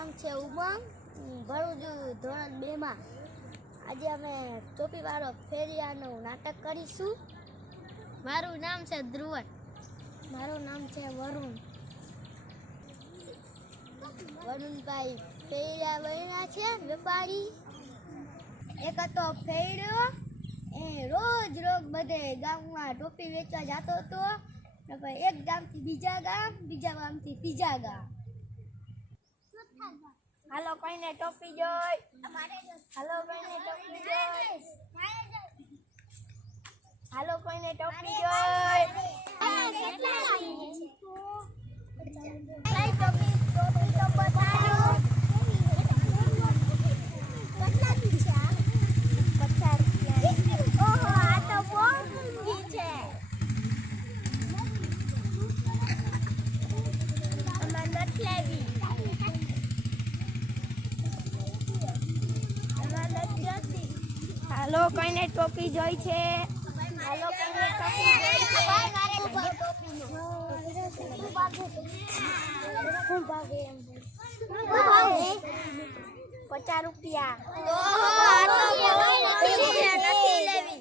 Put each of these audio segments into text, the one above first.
નામ છે ઉમંગ, ભણું છું ધોરણ 2 માં। આજે અમે ટોપીવાળો ફેરિયાનું નાટક કરીશું। મારું નામ છે ધ્રુવન। મારું નામ છે વરુણ। વરુણભાઈ ફેરિયા બન્યા છે વેપારી। એક હતો ફેરિયો, એ રોજ બધે ગામમાં ટોપી વેચવા જતો હતો। એક ગામથી બીજા ગામ, બીજા ગામથી ત્રીજા ગામ। હાલો કોઈને ટોપી જોઈ, હાલો કોઈને ટોપી જોઈ, હાલો કોઈને ટોપી જોઈ। ટોપી તો બતાવો। ઓહો, આ તો બહુ મોંઘી છે। અમારે નથી લેવી। હાલો કોઈને ટોપી જોઈ છે, હાલો કોઈને ટોપી જોઈ છે। 50 રૂપિયા। નથી લેવી।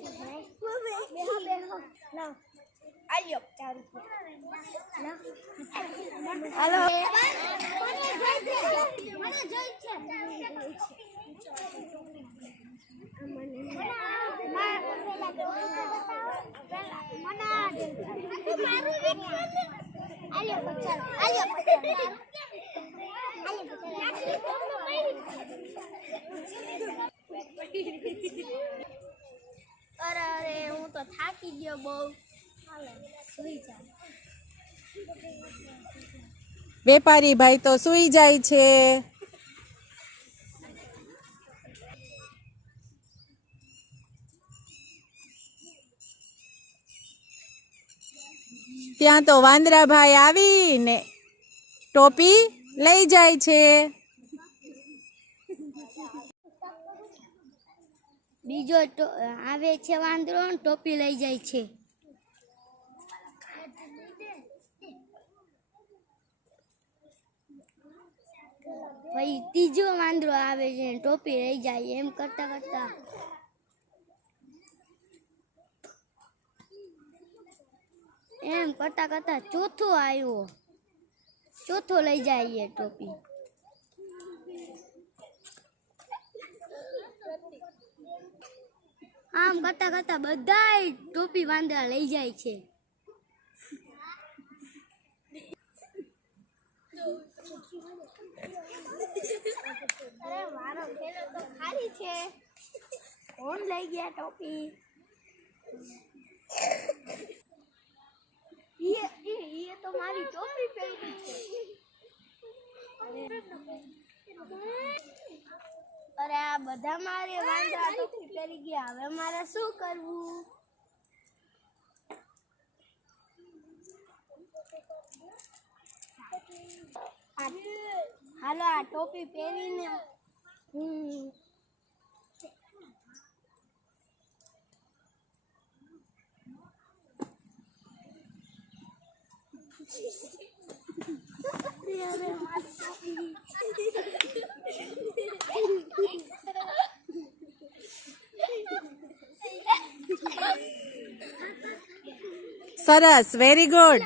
આલ્યો 50 રૂપિયા। હાલો મને જોઈ છે। અરે હું તો થાકી ગયો બહુ। વેપારી ભાઈ તો સૂઈ જાય છે। ત્યાં તો વાંદરાભાઈ આવીને ટોપી લઈ જાય છે। બીજો આવે છે વાંદરો, ટોપી લઈ જાય છે। પછી ત્રીજો વાંદરો આવે છે, ટોપી લઈ જાય। એમ કરતા કરતા ચોથો આવ્યો, ચોથો લઈ જાય ટોપી। આમ કરતા કરતા બધાય ટોપી વાંદરા લઈ જાય છે। અરે મારો ખેલો તો ખાલી છે, કોણ લઈ ગયા ટોપી? ये तो मारी टोपी पहनी છે। અરે આ બધા મારે વાંદરા ટોપી પહેરી ગયા, હવે મારે શું કરવું? હાલો આ ટોપી પહેરીને સરસ, વેરી ગુડ।